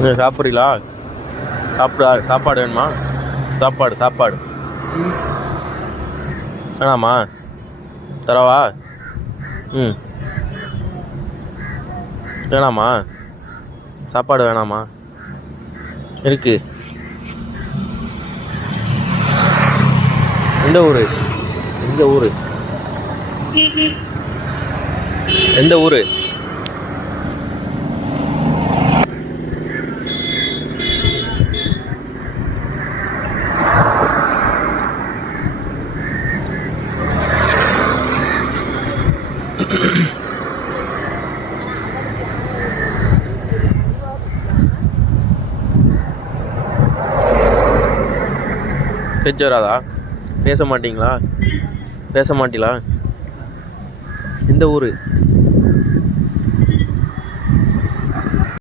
நீங்கள் சாப்பிட்றீங்களா? சாப்பிடா சாப்பாடு வேணுமா? சாப்பாடு சாப்பாடு. வேணாமா? தரவா? ம். வேணாமா? சாப்பாடு வேணாமா? இருக்கு. எந்த ஊர்? எந்த ஊர்? எந்த ஊர்? பேச்சு வராதா? பேச மாட்டீங்களா? பேச மாட்டீங்களா எந்த ஊர்.